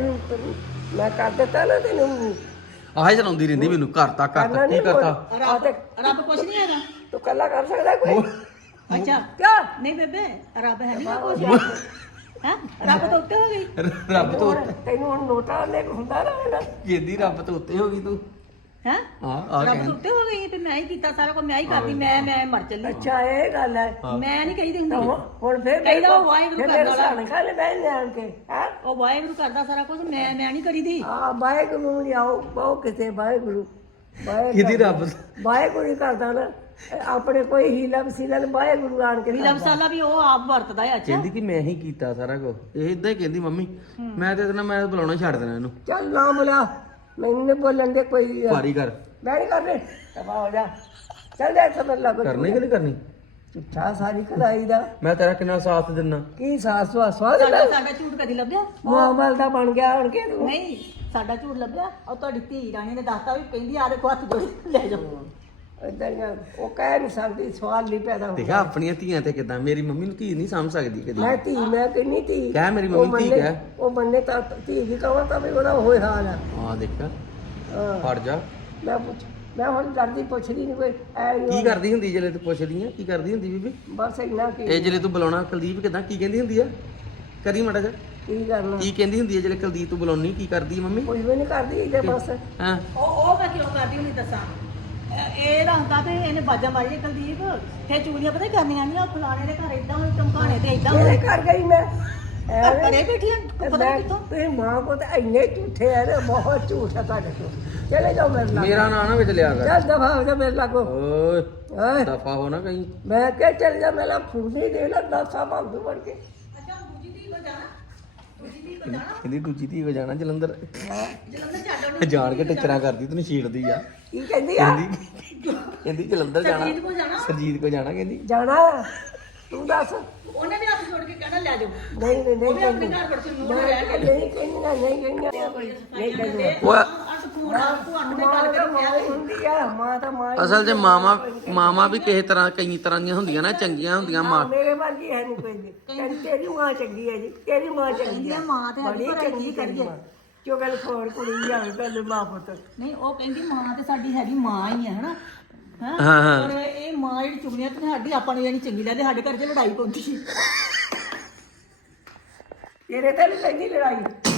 ਮੈਂ ਕਰ ਦਿੱਤਾ ਨਾ ਤੈਨੂੰ
ਆਹੀ ਚਲਾਉਂਦੀ ਰਹਿੰਦੀ ਮੈਨੂੰ ਕਰਤਾ ਕੀ ਕਰਤਾ
ਰੱਬ ਕੁਛ ਨਹੀਂ ਹੈਗਾ
ਤੂੰ ਕੱਲਾ ਕਰ ਸਕਦਾ ਕੋਈ
ਅੱਛਾ
ਕਿਆ
ਨਹੀਂ ਬੇਬੇ ਰੱਬ ਹੈ ਨਹੀਂ ਕੁਛ ਹੈ ਰੱਬ ਤੋਂ ਉੱਤੇ ਹੋ ਗਈ
ਰੱਬ ਤੋਂ
ਤੈਨੂੰ ਹੁਣ ਨੋਟਾ ਲੈ ਹੁੰਦਾ ਨਾ
ਕਹਿੰਦੀ ਰੱਬ ਤੋਂ ਉੱਤੇ ਹੋ ਗਈ ਤੂੰ
ਹੈ
ਆ
ਰੱਬ ਤੋਂ ਉੱਤੇ ਹੋ ਗਈ ਤੇ ਮੈਂ ਹੀ ਕੀਤਾ ਸਾਰਾ ਕੁਝ ਮੈਂ ਹੀ ਕਰਦੀ ਮੈਂ ਮਰ ਚੱਲੀ
ਅੱਛਾ ਇਹ ਗੱਲ ਹੈ
ਮੈਂ ਨਹੀਂ ਕਹੀਦੀ ਹੁੰਦੀ
ਹੁਣ ਫਿਰ
ਕਹਿੰਦਾ ਉਹ ਵਾਹਿਗੁਰੂ ਕਰਦਾ
ਸਾਨ ਖਾਲੇ ਬਹਿ ਲੈਣ ਕੇ ਹੈ
ਉਹ ਵਾਹਿਗੁਰੂ ਕਰਦਾ ਸਾਰਾ ਕੁਝ ਮੈਂ ਨਹੀਂ ਕਰੀਦੀ
ਆ ਵਾਹਿਗੁਰੂ ਨੂੰ ਲਿਆਓ ਬਹੁ ਕਿਤੇ ਵਾਹਿਗੁਰੂ
ਕਿਹਦੀ ਰੱਬ
ਵਾਹਿਗੁਰੂ ਹੀ ਕਰਦਾ ਨਾ ਆਪਣੇ ਕੋਈ ਹੀਲਾ ਵਸੀਲਾ ਨੇ ਵਾਹਿਗੁਰੂ ਆਣ ਕੇ
ਹੀਲਾ ਵਸਾਲਾ ਵੀ ਉਹ ਆਪ ਵਰਤਦਾ ਹੈ। ਅੱਛਾ
ਕਹਿੰਦੀ ਕਿ ਮੈਂ ਹੀ ਕੀਤਾ ਸਾਰਾ ਕੁਝ ਇਹ ਇਦਾਂ ਹੀ ਕਹਿੰਦੀ ਮੰਮੀ ਮੈਂ ਤੇ ਇਹਦਾ ਮੈਂ ਬੁਲਾਉਣਾ ਛੱਡ ਦੇਣਾ ਇਹਨੂੰ
ਚੱਲ ਨਾ ਬੁਲਾ ਮੈਨੂੰ ਨਹੀਂ ਬੋਲਣ ਦੇ ਕੋਈ
ਪਾਰੀ ਕਰ
ਮੈਂ ਨਹੀਂ ਕਰਨੇ ਤਬਾ ਹੋ ਜਾ ਚੱਲ ਜਾ ਸਮਝ ਲੱਗ
ਕਰਨੀ ਕਿ ਨਹੀਂ ਕਰਨੀ
ਝੂਠਾ ਸਾਰੀ ਖਲਾਈ ਦਾ
ਮੈਂ ਤੇਰਾ ਕਿੰਨਾ ਸਾਥ ਦਿੰਨਾ
ਕੀ ਸਾਸ ਸਵਾਦ
ਸਾਡਾ ਝੂਠ ਕਦੀ ਲੱਭਿਆ
ਮੁਹੱਮਦ ਦਾ ਬਣ ਗਿਆ ਹੁਣ ਕੇ ਤੂੰ
ਨਹੀਂ ਸਾਡਾ ਝੂਠ ਲੱਭਿਆ ਉਹ ਤੁਹਾਡੀ ਧੀ ਰਾਣੀ ਨੇ ਦੱਸਤਾ ਵੀ ਕਹਿੰਦੀ ਆ ਦੇਖੋ ਹੱਥ ਜੋੜ ਲੈ ਜਾਓ
ਇਦਾਂ ਉਹ ਕਹਿ ਨਹੀਂ ਸਕਦੀ ਸਵਾਲ ਨਹੀਂ ਪੈਦਾ ਹੁੰਦਾ
ਦੇਖਾ ਆਪਣੀਆਂ ਧੀਆਂ ਤੇ ਕਿਦਾਂ ਮੇਰੀ ਮੰਮੀ ਨੂੰ ਧੀ ਨਹੀਂ ਸਮਝ ਸਕਦੀ ਕਦੀ
ਮੈਂ ਧੀ ਮੈਂ ਕਿੰਨੀ ਧੀ
ਕਹਿ ਮੇਰੀ ਮੰਮੀ ਧੀ ਕਹਿ
ਉਹ ਬੰਨੇ ਤਾਂ ਧੀ ਦੀ ਕਹਾਂ ਤਾਂ ਵੀ ਉਹਦਾ ਹੋਏ ਹਾਲ ਆ
ਹਾਂ ਦੇਖਾ ਫੜ ਜਾ
ਮੈਂ ਹੁਣ ਕਰਦੀ ਪੁੱਛਦੀ ਨਹੀਂ ਕੋਈ ਐ
ਕੀ ਕਰਦੀ ਹੁੰਦੀ ਜਿਹੜੇ ਤੂੰ ਪੁੱਛਦੀ ਆ ਕੀ ਕਰਦੀ ਹੁੰਦੀ ਬੀਬੀ
ਬਸ ਇੰਨਾ ਕੀ
ਇਹ ਜਿਹੜੇ ਤੂੰ ਬੁਲਾਉਣਾ ਕੁਲਦੀਪ ਕਿਦਾਂ ਕੀ ਕਹਿੰਦੀ ਹੁੰਦੀ ਆ ਕਰੀ ਮਾੜਾ ਜਿਹਾ
ਕੀ ਕਰਨਾ
ਕੀ ਕਹਿੰਦੀ ਹੁੰਦੀ ਹੈ ਜਿਹੜੇ ਕੁਲਦੀਪ ਤੂੰ ਬੁਲਾਉਣੀ ਕੀ ਕਰਦੀ ਹੈ ਮੰਮੀ
ਕੋਈ ਵੀ ਨਹੀਂ ਕਰਦੀ ਇਹਦੇ ਬਸ
ਹਾਂ
ਉਹ ਮੈਂ ਕਿਉਂ ਕਰਦੀ ਹੁੰਦੀ ਦੱਸਾਂ ਇਹ ਰੱਖਦਾ ਤੇ ਇਹਨੇ ਬਾਜਾ ਮਾਰੀ ਕੁਲਦੀਪ ਤੇ ਚੂੜੀਆਂ ਪਤਾ ਕਰਨੀਆਂ ਨਹੀਂ ਉਹ ਫਲਾਣੇ ਦੇ ਘਰ ਇਦਾਂ ਹੋਈ ਚਮਕਾਣੇ ਤੇ ਇਦਾਂ
ਇਹਦੇ ਘਰ ਗਈ ਮੈਂ
ਘਰੇ ਬੈਠੀ ਆ ਪਤਾ ਨੀ ਕਿੱਥੋਂ
ਤੇ ਮਾਂ ਕੋ ਤਾਂ ਇੰਨੇ ਝੂਠੇ ਆ ਨਾ ਬਹੁਤ ਝੂਠ ਆ ਤੁਹਾਡੇ ਕੋਲ ਚਲੇ ਜਾਓ ਮੇਰੇ ਨਾਲ
ਮੇਰਾ ਨਾਂ ਨਾ ਵਿੱਚ ਲਿਆ ਕਰ
ਚੱਲ ਦਫਾ ਹੋ ਜਾ ਮੇਰੇ ਲਾਗੋ
ਓਏ
ਓਏ
ਦਫਾ ਹੋ ਨਾ ਕਹੀਂ
ਮੈਂ ਕਿਹਾ ਚੱਲ ਜਾ ਮੇਰਾ ਫੂਦੀ ਦੇ ਲੈ ਨਾਸਾ ਮੰਗੂ ਬਣ ਕੇ
ਅੱਛਾ ਦੂਜੀ ਧੀ ਕੋ ਜਾਣਾ ਦੂਜੀ ਧੀ ਕੋ ਜਾਣਾ
ਕਹਿੰਦੀ ਦੂਜੀ ਧੀ ਕੋ ਜਾਣਾ ਜਲੰਧਰ
ਜਲੰਧਰ ਛੱਡ ਉਹਨੂੰ
ਜਾਣ ਕੇ ਟਿਚਰਾਂ ਕਰਦੀ ਤੈਨੂੰ ਛੀੜਦੀ ਆ
ਕੀ ਕਹਿੰਦੀ ਆ
ਕਹਿੰਦੀ ਜਲੰਧਰ ਜਾਣਾ
ਸਰਜੀਤ ਕੋ ਜਾਣਾ
ਸਰਜੀਤ ਕੋ ਜਾਣਾ ਕਹਿੰਦੀ
ਜਾਣਾ ਤੂੰ ਦੱਸ
ਉਹਨੇ ਵੀ ਹੱਥ ਜੋੜ ਕੇ ਕਹਿਣਾ ਲੈ ਜਾਓ
ਨਹੀਂ ਨਹੀਂ
ਉਹ
ਨਹੀਂ
ਵੀ ਆਪਣੇ ਘਰ ਬੜ ਚ ਨੂੰ ਰਹਿ ਕੇ
ਨਹੀਂ ਕਹਿੰਦਾ ਨਹੀਂ ਕਹਿੰਦਾ
ਓਏ
ਅਸ ਫੋਨ ਆ ਤੁਹਾਨੂੰ ਨੇ ਗੱਲ ਕਰੀ
ਮਾਂ ਹੁੰਦੀ ਆ ਮਾਂ ਤਾਂ ਮਾਂ
ਅਸਲ 'ਚ ਮਾਮਾ ਵੀ ਕਿਸੇ ਤਰ੍ਹਾਂ ਕਈ ਤਰ੍ਹਾਂ ਦੀਆਂ ਹੁੰਦੀਆਂ ਨਾ ਚੰਗੀਆਂ ਹੁੰਦੀਆਂ ਮਾਂ
ਮੇਰੇ ਵਰਗੀ ਹੈ ਨਹੀਂ ਕੋਈ ਜੀ ਕਹਿੰਦੀ ਤੇਰੀ ਮਾਂ ਚੰਗੀ ਹੈ ਜੀ ਤੇਰੀ ਮਾਂ ਚੰਗੀ ਹੈ
ਮਾਂ ਤੇ
ਬੜੀ ਚੰਗੀ ਕਰੀਏ ਚੁਗਲ ਖੋਰ ਕੁੜੀ ਆ ਗੱਲ ਮਾਂ ਪੁੱਤ
ਨਹੀਂ ਉਹ ਕਹਿੰਦੀ ਮਾਂ ਤੇ ਸਾਡੀ ਹੈਗੀ ਮਾਂ ਹੀ ਹੈ ਹਨਾ
ਹਾਂ ਹਾਂ
ਪਰ ਇਹ ਮਾਂ ਜਿਹੜੀ ਚੁਗਲੀਆਂ ਤੇ ਸਾਡੀ ਆਪਾਂ ਨੂੰ ਜਿਹੜੀ ਚੰਗੀ ਲੱਗਦੀ ਸਾਡੇ ਘਰ 'ਚ ਲੜਾਈ ਪਉਂਦੀ ਸੀ
ਤੇਰੇ ਤੇ ਨਹੀਂ ਪੈਂਦੀ ਲੜਾਈ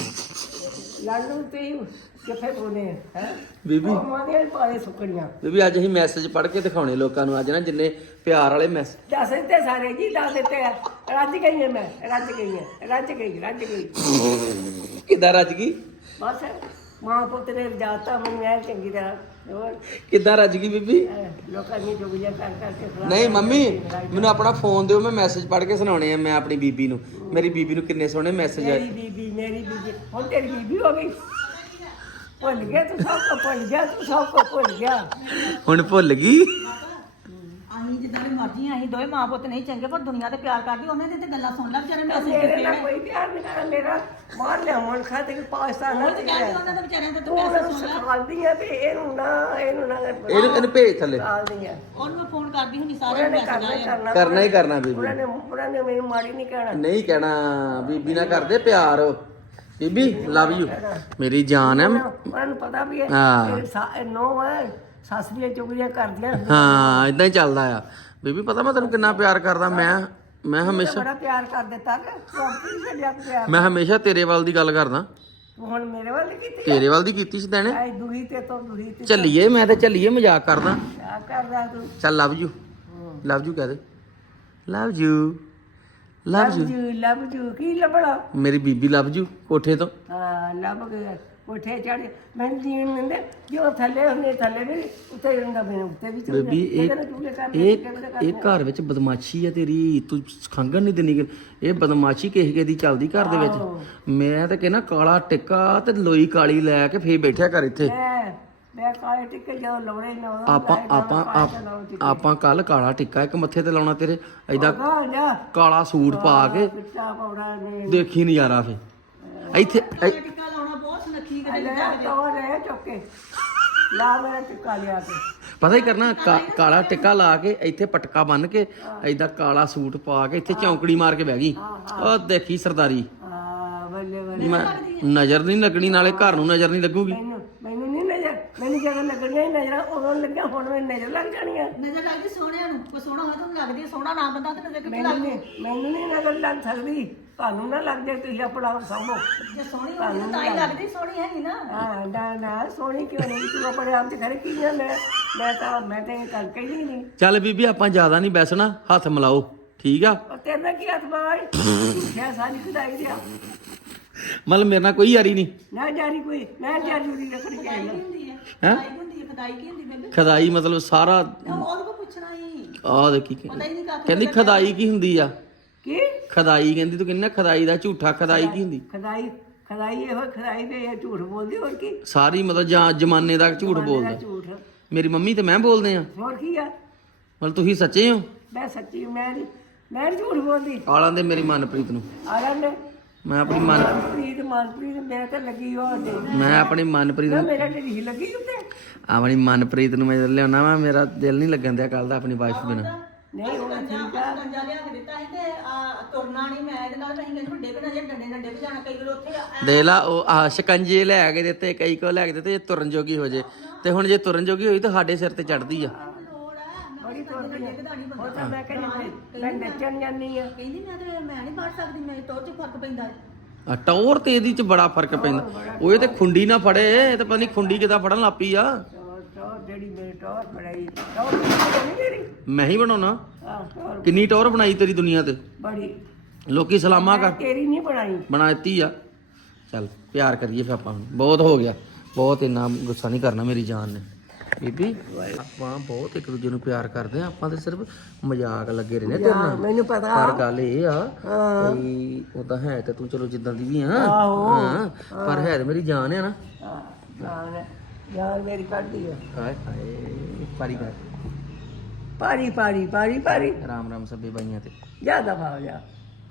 ਲਾਲੂ ਤੇ ਕਿੱਥੇ ਬੋਲੇ ਹੈ
ਬੀਬੀ
ਮਾਂ ਦੀਆਂ ਪਾਲੇ ਸੁੱਕਣੀਆਂ
ਬੀਬੀ ਅੱਜ ਅਸੀਂ ਮੈਸੇਜ ਪੜ੍ਹ ਕੇ ਦਿਖਾਉਣੇ ਲੋਕਾਂ ਨੂੰ ਅੱਜ ਨਾ ਜਿੰਨੇ ਪਿਆਰ ਵਾਲੇ ਮੈਸੇਜ
ਦੱਸ ਦਿੱਤੇ ਸਾਰੇ ਜੀ ਦੱਸ ਦਿੱਤੇ ਆ। ਰੱਜ ਗਈ ਹਾਂ ਮੈਂ ਰੱਜ ਗਈ
ਕਿੱਦਾਂ ਰੱਜ ਗਈ
ਬਸ ਮਾਂ ਪੁੱਤ ਨੇ ਜਾਤਾ ਮੈਨੂੰ ਐ ਚੰਗੀ ਤਰ੍ਹਾਂ ਹੋਰ
ਕਿੱਦਾਂ ਰੱਜ ਗਈ ਬੀਬੀ
ਲੋਕਾਂ ਨੇ ਜੁਗੀਆਂ ਕਰ ਕਰਕੇ ਖਿਲਾ
ਨਹੀਂ ਮੰਮੀ ਮੈਨੂੰ ਆਪਣਾ ਫੋਨ ਦਿਓ ਮੈਂ ਮੈਸੇਜ ਪੜ੍ਹ ਕੇ ਸੁਣਾਉਣੇ ਆ ਮੈਂ ਆਪਣੀ ਬੀਬੀ ਨੂੰ ਮੇਰੀ ਬੀਬੀ ਨੂੰ ਕਿੰਨੇ ਸੋਹਣੇ ਮੈਸੇਜ ਆਏ
ਮੇਰੀ ਬੀਬੀ ਹੁਣ ਤੇਰੀ ਬੀਬੀ ਹੋ ਗਈ ਭੁੱਲ ਗਿਆ ਤੂੰ ਸਭ ਕੋ ਭੁੱਲ ਗਿਆ
ਹੁਣ ਭੁੱਲ ਗਈ
ਅਸੀਂ ਜਿੱਦਾਂ ਦੀ ਮਰਜ਼ੀ ਅਸੀਂ ਦੋਵੇਂ ਮਾਂ ਪੁੱਤ ਨਹੀਂ ਚੰਗੇ ਪਰ ਦੁਨੀਆ ਤੇ ਪਿਆਰ ਕਰਦੀ ਉਹਨੇ ਤੇ ਗੱਲਾਂ ਸੁਣ ਲੈ ਵਿਚਾਰੇ ਮੈਸੇਜ
ਮੇਰੇ
ਕੀਤੇ
ਨਾਲ
ਨੇ
ਕੋਈ ਪਿਆਰ ਨਹੀਂ ਕਰਦਾ ਮੇਰਾ ਮਾਰ ਲਿਆ ਮਨ ਖਾਤੇ ਕਿ ਪਾਕਿਸਤਾਨ
ਉਹ
ਨਾਲ
ਤੇ ਕਹਿੰਦੀ ਉਹਨਾਂ ਦੇ ਵਿਚਾਰਿਆਂ ਤੇ
ਤੂੰ
ਪੈਸੇ
ਮੈਨੂੰ
ਸੁਣ ਲੈ
ਸਿਖਾਉਂਦੀ ਆ ਵੀ ਇਹਨੂੰ ਨਾ
ਇਹਨੂੰ ਭੇਜ ਥੱਲੇ
ਸਿਖਾਉਂਦੀ ਆ
ਉਹਨੂੰ ਮੈਂ ਫੋਨ ਕਰਦੀ ਹੁੰਦੀ ਸਾਰੇ
ਉਹਨਾਂ ਨੇ
ਮੈਸੇਜ ਆਏ ਆ।
ਕਰਨਾ ਹੀ ਕਰਨਾ ਬੀਬੀ
ਉਹਨਾਂ ਨੇ ਮੈਨੂੰ ਮਾੜੀ ਨਹੀਂ ਕਹਿਣਾ
ਨਹੀਂ ਕਹਿਣਾ ਬੀਬੀ ਨਾਲ ਕਰਦੇ ਪਿਆਰ ਬੀਬੀ ਲਵ ਯੂ ਮੇਰੀ ਜਾਨ ਹੈ
ਉਹਨਾਂ ਨੂੰ ਪਤਾ ਵੀ
ਹਾਂ।
ਇਹ ਨੋ ਹੈ ਸੱਸ ਦੀਆਂ ਚੁਗਲੀਆਂ ਕਰਦੀਆਂ
ਹਾਂ ਇਦਾਂ ਹੀ ਚੱਲਦਾ ਆ ਬੀਬੀ ਪਤਾ ਮੈਂ ਤੈਨੂੰ ਕਿੰਨਾ ਪਿਆਰ ਕਰਦਾ ਮੈਂ ਹਮੇਸ਼ਾ
ਬੜਾ ਪਿਆਰ ਕਰ ਦਿੱਤਾ ਕਿ ਸੌਂਪੀ ਛੱਡਿਆ ਪਿਆਰ
ਮੈਂ ਹਮੇਸ਼ਾ ਤੇਰੇ ਵੱਲ ਦੀ ਗੱਲ ਕਰਦਾ
ਤੂੰ ਹੁਣ ਮੇਰੇ ਵੱਲ ਕੀਤੀ
ਤੇਰੇ ਵੱਲ ਦੀ ਕੀਤੀ ਸੀ ਤੈਨੇ
ਐ ਦੁਹੀ ਤੇ ਤੋਂ ਦੁਹੀ ਤੇ
ਚੱਲੀਏ ਮੈਂ ਤੇ ਚੱਲੀਏ ਮਜ਼ਾਕ ਕਰਦਾ
ਕਿਆ ਕਰਦਾ ਤੂੰ
ਚੱਲ ਲਵ ਯੂ ਕਹਿ ਦੇ ਲਵ ਯੂ
ਲੱਭ ਜੂ ਕੀ ਲੱਭਣਾ
ਮੇਰੀ ਬੀਬੀ ਲਵ ਯੂ ਕੋਠੇ ਤੋਂ
ਹਾਂ ਲੱਭ ਗਿਆ ਕੋਠੇ ਚੜ ਮੈਂ ਜੀਣ ਨੰਦੇ ਜੋ ਥੱਲੇ ਹੁੰਦੇ ਥੱਲੇ ਵੀ ਉੱਤੇ ਰਹਿੰਦਾ ਮੈਂ ਉੱਤੇ ਵੀ ਚੜ
ਬੀਬੀ ਇਹ ਘਰ ਵਿੱਚ ਬਦਮਾਸ਼ੀ ਆ ਤੇਰੀ ਤੂੰ ਖੰਗਣ ਨਹੀਂ ਦਿੰਦੀ ਇਹ ਬਦਮਾਸ਼ੀ ਕਿਸੇ ਦੀ ਚੱਲਦੀ ਘਰ ਦੇ ਵਿੱਚ ਮੈਂ ਤਾਂ ਕਹਿੰਦਾ ਕਾਲਾ ਟਿੱਕਾ ਤੇ ਲੋਈ ਕਾਲੀ ਲੈ ਕੇ ਫੇਰ ਬੈਠਿਆ ਘਰ ਇੱਥੇ
ਮੈਂ ਕਾਲੇ ਟਿੱਕੇ ਜੋ ਲਾਉਣੇ ਨਾ
ਆਪਾਂ ਕੱਲ ਕਾਲਾ ਟਿੱਕਾ ਇੱਕ ਮੱਥੇ ਤੇ ਲਾਉਣਾ ਤੇਰੇ ਐਦਾਂ
ਜਾ
ਕਾਲਾ ਸੂਟ ਪਾ ਕੇ
ਪਿੱਛਾ ਪਾਉਣਾ ਨੇ
ਦੇਖੀ ਨਜ਼ਾਰਾ ਫੇ ਇੱਥੇ
ਟਿੱਕਾ ਲਾਉਣਾ ਬਹੁਤ ਸੁਨੱਖੀ ਕਿਤੇ
ਲੈ ਤੋ ਰਹਿ ਚੁੱਕੇ ਲਾ ਮੇਰਾ ਟਿੱਕਾ ਲਿਆ ਕੇ
ਪਤਾ ਹੀ ਕਰਨਾ ਕਾਲਾ ਟਿੱਕਾ ਲਾ ਕੇ ਇੱਥੇ ਪਟਕਾ ਬੰਨ ਕੇ ਐਦਾਂ ਕਾਲਾ ਸੂਟ ਪਾ ਕੇ ਇੱਥੇ ਚੌਂਕੜੀ ਮਾਰ ਕੇ ਬਹਿ ਗਈ ਉਹ ਦੇਖੀ ਸਰਦਾਰੀ
ਬੱਲੇ
ਮੈਂ ਨਜ਼ਰ ਨਹੀਂ ਲੱਗਣੀ ਨਾਲੇ ਘਰ ਨੂੰ ਨਜ਼ਰ ਨਹੀਂ ਲੱਗੂਗੀ
ਮੈਨੂੰ ਨਹੀਂ ਨਜ਼ਰ ਮੈਨੂੰ ਜਦੋਂ ਲੱਗਣੀਆਂ ਹੀ ਨਜ਼ਰਾਂ ਉਦੋਂ ਲੱਗਿਆ ਹੁਣ ਮੈਨੂੰ ਨਜ਼ਰ ਲੱਗ ਜਾਣੀਆਂ
ਨਜ਼ਰ ਲੱਗਦੀ ਸੋਹਣਿਆਂ ਨੂੰ ਕੋਈ ਸੋਹਣਾ ਹੋਇਆ ਤੁਹਾਨੂੰ ਲੱਗਦੀ ਸੋਹਣਾ ਨਾ ਬੰਦਾ ਤੇ ਨਜ਼ਰ ਕਿੱਥੇ ਲੱਗਦੀ
ਮੈਨੂੰ ਨਹੀਂ ਨਜ਼ਰ ਲੱਗ ਸਕਦੀ ਤੁਹਾਨੂੰ ਨਾ ਲੱਗ ਜਾਏ ਤੁਸੀਂ ਆਪਣਾ ਸਾਂਭੋ
ਜੇ ਸੋਹਣੀ ਹੋਣੀ ਤਾਂ ਹੀ ਲੱਗਦੀ ਸੋਹਣੀ ਹੈ ਨਹੀਂ ਨਾ
ਹਾਂ ਨਾ ਸੋਹਣੀ ਕਿਉਂ ਨਹੀਂ ਤੂੰ ਆਪਣੇ ਆਪ 'ਚ ਖੜੀ ਕੀ ਆ ਮੈਂ ਤਾਂ ਇਹ ਕਰਕੇ ਹੀ ਨਹੀਂ
ਚੱਲ ਬੀਬੀ ਆਪਾਂ ਜ਼ਿਆਦਾ ਨਹੀਂ ਬੈਸਣਾ ਹੱਥ ਮਿਲਾਓ ਠੀਕ ਆ
ਉਹ ਤੇਰੇ ਨਾਲ ਕੀ ਹੱਥ ਬਾਈ ਮੈਂ ਸਾਰੀ ਖੁਦਾਈ ਦਿਆ
ਮਤਲਬ ਮੇਰੇ ਨਾਲ ਕੋਈ ਯਾਰੀ ਨਹੀਂ
ਨਾ ਜਾਰੀ ਕੋਈ ਮੈਂ ਜਾਰੀ ਦੀ ਰੱਖੜੀ ਕੇ ਆਈ
ਹੁੰਦੀ ਹੈ
ਹੈਂ?
ਖਦਾਈ ਹੁੰਦੀ ਹੈ ਖਦਾਈ ਕੀ ਹੁੰਦੀ ਬੇਬੇ
ਖਦਾਈ ਮਤਲਬ ਸਾਰਾ
ਉਹਦੇ ਕੋ ਪੁੱਛਣਾ ਹੀ
ਆਹ ਦੇਖੀ
ਪਤਾ ਹੀ ਨਹੀਂ ਕੱਖ
ਕਹਿੰਦੀ ਖਦਾਈ ਕੀ ਹੁੰਦੀ ਆ
ਕੀ
ਖਦਾਈ ਕਹਿੰਦੀ ਤੂੰ ਕਹਿੰਦੀ ਨਾ ਖਦਾਈ ਦਾ ਝੂਠਾ ਖਦਾਈ ਕੀ ਹੁੰਦੀ
ਖਦਾਈ ਇਹੋ ਖਦਾਈ ਦੇ ਇਹ ਝੂਠ ਬੋਲਦੀ ਹੋਰ ਕੀ
ਸਾਰੀ ਮਤਲਬ ਜਾਂ ਜ਼ਮਾਨੇ ਦਾ ਝੂਠ ਬੋਲਦਾ
ਝੂਠ
ਮੇਰੀ ਮੰਮੀ ਤੇ ਮੈਂ ਬੋਲਦੇ ਆ
ਹੋਰ ਕੀ ਆ
ਮਤਲਬ ਤੁਸੀਂ ਸੱਚੇ ਹੋ
ਮੈਂ ਸੱਚੀ ਮੈਂ ਨੀ ਝੂਠ ਬੋਲਦੀ
ਆਲਾਂ ਦੇ ਮੇਰੀ ਮਨਪ੍ਰੀਤ ਨੂੰ
ਆ ਲੈਂਦੇ
ਮੈਂ ਆਪਣੀ
ਮਨਪ੍ਰੀਤ ਮੈਂ ਤਾਂ ਲੱਗੀ ਹੋ ਦੇ
ਮੈਂ ਆਪਣੀ ਮਨਪ੍ਰੀਤ ਨੂੰ
ਮੇਰਾ ਢਿੱਲੀ ਲੱਗੀ ਉੱਤੇ
ਆਪਣੀ ਮਨਪ੍ਰੀਤ ਨੂੰ ਮੈਂ ਲਿਆਉਣਾ ਵਾ ਮੇਰਾ ਦਿਲ ਨਹੀਂ ਲੱਗਣ ਦਿਆ ਕੱਲ ਦਾ ਆਪਣੀ ਵਾਈਫ ਬਿਨਾਂ
ਨਹੀਂ ਉਹ ਠੀਕ ਆ
ਗੰਜਾ ਲਿਆ ਕੇ ਦਿੱਤਾ ਸੀ ਤੇ ਤੁਰਨਾ ਨਹੀਂ ਮੈਂ ਇਹਦੇ ਨਾਲ ਅਸੀਂ ਕਹਿੰਦੇ ਵੱਡੇ ਬਣਾ ਜੇ ਡੰਡੇ ਨਾਲ ਡਿੱਗ ਜਾਣਾ ਕਈ ਵਾਰ ਉੱਥੇ
ਦੇ ਲਾ ਉਹ ਸ਼ਿਕੰਜੇ ਲੈ ਕੇ ਦਿੱਤੇ ਕਈ ਕੋ ਲੈ ਕੇ ਦਿੱਤੇ ਜੇ ਤੁਰਨ ਜੋਗੀ ਹੋ ਜੇ ਤੇ ਹੁਣ ਜੇ ਤੁਰਨ ਜੋਗੀ ਹੋਈ ਤਾਂ ਸਾਡੇ ਸਿਰ ਤੇ ਚੜਦੀ ਆ
ਬੜੀ ਤੁਰਦੀ ਉਹ ਤਾਂ ਮੈਂ ਕਹਿੰਦੀ ਮੈਂ ਨੱਚਣ ਜਾਂਦੀ ਆ
ਕਹਿੰਦੀ ਮੈਂ ਨਹੀਂ ਬਾਹਰ ਸਕਦੀ ਮੇਰੇ ਟੌਰ 'ਚ ਫਰਕ ਪੈਂਦਾ
ਟੌਰ ਤੇ ਇਹਦੀ ਚ ਬੜਾ ਫਰਕ ਪੈਂਦਾ। ਉਹ ਇਹ ਤੇ ਖੁੰਡੀ ਨਾ ਫੜੇ, ਇਹ ਤੇ ਪਤਾ ਨਹੀਂ ਖੁੰਡੀ ਕਿਦਾਂ ਫੜਨ ਲੱਪੀ ਆ।
ਟੌਰ ਜਿਹੜੀ ਮੇਰੀ ਟੌਰ ਬਣਾਈ ਟੌਰ ਨਹੀਂ ਤੇਰੀ
ਮੈਂ ਹੀ ਬਣਾਉਣਾ।
ਟੌਰ
ਕਿੰਨੀ ਟੌਰ ਬਣਾਈ ਤੇਰੀ ਦੁਨੀਆ ਤੇ,
ਬੜੀ
ਲੋਕੀ ਸਲਾਮਾਂ ਕਰ
ਤੇਰੀ ਨਹੀਂ ਬਣਾਈ
ਬਣਾ ਦਿੱਤੀ ਆ। ਚੱਲ ਪਿਆਰ ਕਰੀਏ ਫਿਰ ਆਪਾਂ, ਬਹੁਤ ਹੋ ਗਿਆ, ਬਹੁਤ ਇੰਨਾ ਗੁੱਸਾ ਨਹੀਂ ਕਰਨਾ ਮੇਰੀ ਜਾਨ ਨੇ। ਬੀਬੀ ਆਪਾਂ ਬਹੁਤ ਇੱਕ ਦੂਜੇ ਨੂੰ ਪਿਆਰ ਕਰਦੇ ਆ, ਆਪਾਂ ਤੇ ਸਿਰਫ ਮਜ਼ਾਕ ਲੱਗੇ ਰਹਿੰਦੇ ਤੇਰੇ ਨਾਲ।
ਮੈਨੂੰ ਪਤਾ
ਪਰ ਗੱਲ ਇਹ ਆ ਕਿ ਉਹਦਾ ਹੈ ਤੇ ਤੂੰ ਚਲੋ ਜਿੱਦਾਂ ਦੀ ਵੀ ਆ, ਹਾਂ, ਪਰ ਹੈ ਤੇ ਮੇਰੀ ਜਾਨ ਆ ਨਾ।
ਜਾਨ ਮੇਰੀ ਕੱਢਦੀ ਆ।
ਹਾਏ ਹਾਏ ਪਾਰੀ ਕਰ
ਪਾਰੀ ਪਾਰੀ ਪਾਰੀ ਪਾਰੀ
ਰਾਮ ਰਾਮ ਸਭੇ ਬਾਈਆਂ ਤੇ
ਜਾ ਦਫਾ ਹੋ ਜਾ।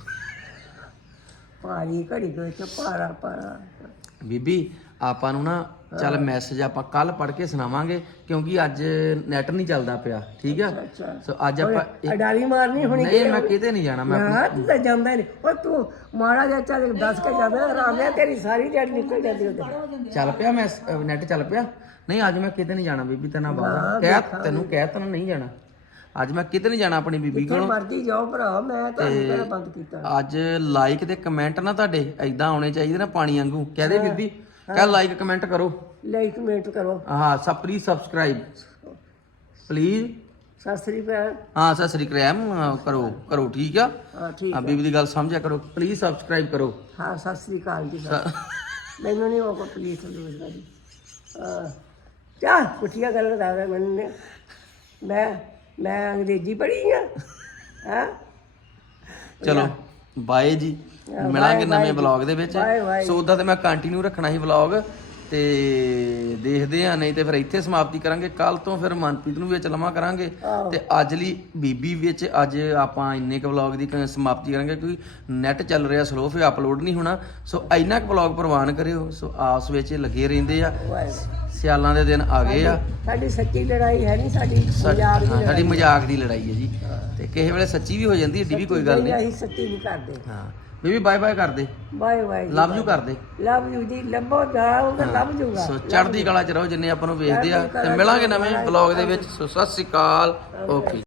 ਪਾਰੀ ਘੜੀ ਕੋਈ ਚ ਪਾਰਾ ਪਾਰਾ।
ਬੀਬੀ ਆਪਾਂ ਨੂੰ ਨਾ ਚੱਲ ਮੈਸੇਜ ਆਪਾਂ ਕੱਲ ਪੜ੍ਹ ਕੇ ਸੁਣਾਵਾਂਗੇ, ਕਿਉਂਕਿ ਅੱਜ ਨੈਟ ਨਹੀਂ ਚੱਲਦਾ ਪਿਆ, ਠੀਕ ਆ। ਸੋ ਅੱਜ ਆਪਾਂ
ਅਡਾਲੀ ਮਾਰਨੀ ਹੁਣੀ
ਨਹੀਂ, ਮੈਂ ਕਿਤੇ ਨਹੀਂ ਜਾਣਾ, ਮੈਂ
ਹਾਂ ਤੂੰ ਤਾਂ ਜਾਂਦਾ ਨਹੀਂ। ਉਹ ਤੂੰ ਮਾੜਾ ਜਿਹਾ ਚੱਲ ਦੱਸ ਕੇ ਜਾਂਦਾ ਆਰਾਮ ਨਾਲ, ਤੇਰੀ ਸਾਰੀ ਦਿਹਾੜੀ ਨਿਕਲ ਜਾਂਦੀ ਉਹਦੇ।
ਚੱਲ ਪਿਆ ਮੈਂ ਨੈਟ ਚੱਲ ਪਿਆ। ਨਹੀਂ ਅੱਜ ਮੈਂ ਕਿਤੇ ਨਹੀਂ ਜਾਣਾ ਬੀਬੀ, ਤੇਨਾਂ ਬਾਅਦ ਕਹਿ ਤੈਨੂੰ ਨਹੀਂ ਜਾਣਾ। ਅੱਜ ਮੈਂ ਕਿਤੇ ਨਹੀਂ ਜਾਣਾ ਆਪਣੀ ਬੀਬੀ ਕੋਲ।
ਮਰਜੀ ਜਾਓ ਭਰਾ, ਮੈਂ ਤੁਹਾਨੂੰ ਕਿਹੜਾ ਬੰਦ ਕੀਤਾ।
ਅੱਜ ਲਾਈਕ ਤੇ ਕਮੈਂਟ ਨਾ ਤੁਹਾਡੇ ਐਦਾਂ ਆਉਣੇ ਚਾਹੀਦੇ ਨਾ ਪਾਣੀ ਵਾਂਗੂ। ਕਹਦੇ ਬੀਬੀ ਕਹ ਲਾਈਕ ਕਮੈਂਟ ਕਰੋ,
ਲਾਈਕ ਕਮੈਂਟ ਕਰੋ,
ਹਾਂ ਪਲੀਜ਼ ਸਬਸਕ੍ਰਾਈਬ ਪਲੀਜ਼।
ਸਤਿ ਸ੍ਰੀ ਅਕਾਲ।
ਹਾਂ ਸਤਿ ਸ੍ਰੀ ਅਕਾਲ ਕਰੋ ਠੀਕ ਆ।
ਹਾਂ ਠੀਕ
ਹਾਂ ਬੀਬੀ ਦੀ ਗੱਲ ਸਮਝਿਆ ਕਰੋ, ਪਲੀਜ਼ ਸਬਸਕ੍ਰਾਈਬ ਕਰੋ।
ਹਾਂ ਸਤਿ ਸ੍ਰੀ ਅਕਾਲ ਜੀ। ਮੈਨੂੰ ਨਹੀਂ ਉਹ ਪਲੀਜ਼ ਸਮਝਾਈ। ਕਿਆ ਪੁੱਠੀਆਂ ਗੱਲਾਂ ਦੱਸਦਾ ਮੈਨੂੰ ਨੇ। ਮੈਂ ਅੰਗਰੇਜ਼ੀ ਪੜ੍ਹੀ ਆ। ਹਾਂ
ਚਲੋ ਬਾਏ ਜੀ, ਮਿਲਾਂਗੇ ਨਵੇਂ ਵਲੌਗ ਦੇ ਵਿੱਚ। ਸੋ ਉਦਾਂ ਤੇ ਮੈਂ ਕੰਟੀਨਿਊ ਰੱਖਣਾ ਸੀ ਵਲੌਗ, ਤੇ ਦੇਖਦੇ ਆ, ਨਹੀਂ ਤੇ ਫਿਰ ਇੱਥੇ ਸਮਾਪਤੀ ਕਰਾਂਗੇ। ਕੱਲ ਤੋਂ ਫਿਰ ਮਨਪ੍ਰੀਤ ਨੂੰ ਵਿੱਚ ਲਵਾਂ ਕਰਾਂਗੇ, ਤੇ ਅੱਜ ਲਈ ਬੀਬੀ ਵਿੱਚ ਅੱਜ ਆਪਾਂ ਇੰਨੇ ਕੁ ਵਲੌਗ ਦੀ ਸਮਾਪਤੀ ਕਰਾਂਗੇ, ਕਿਉਂਕਿ ਨੈਟ ਚੱਲ ਰਿਹਾ ਸਲੋ, ਫਿਰ ਅਪਲੋਡ ਨਹੀਂ ਹੋਣਾ। ਸੋ ਇੰਨਾ ਕੁ ਵਲੌਗ ਪ੍ਰਵਾਨ ਕਰਿਓ। ਸੋ ਆਪਸ ਵਿੱਚ ਲੱਗੇ ਰਹਿੰਦੇ ਆ, ਸਿਆਲਾਂ ਦੇ ਦਿਨ ਆ ਗਏ ਆ।
ਸਾਡੀ ਸੱਚੀ ਲੜਾਈ ਹੈ ਨਹੀਂ, ਸਾਡੀ
ਮਜ਼ਾਕ ਦੀ ਲੜਾਈ ਹੈ ਜੀ, ਤੇ ਕਿਸੇ ਵੇਲੇ ਸੱਚੀ ਵੀ ਹੋ ਜਾਂਦੀ, ਏਡੀ ਵੀ ਕੋਈ ਗੱਲ ਨਹੀਂ।
ਅਸੀਂ ਸੱਚੀ ਨਹੀਂ ਕਰਦੇ।
ਹਾਂ ਬੀਬੀ ਬਾਏ ਬਾਏ ਕਰਦੇ,
ਬਾਏ ਬਾਏ,
ਲਵ ਯੂ ਕਰਦੇ।
ਲਵ ਯੂ ਜੀ, ਲੱਭੋ ਜਾਓਗੇ ਲੱਭ ਜੂਗਾ।
ਸੋ ਚੜ੍ਹਦੀ ਕਲਾ ਚ ਰਹੋ ਜਿੰਨੇ ਆਪਾਂ ਨੂੰ ਵੇਖਦੇ ਆ, ਤੇ ਮਿਲਾਂਗੇ ਨਵੇਂ ਵਲੌਗ ਦੇ ਵਿੱਚ। ਸੋ ਸਤਿ ਸ੍ਰੀ ਅਕਾਲ, ਓਕੇ।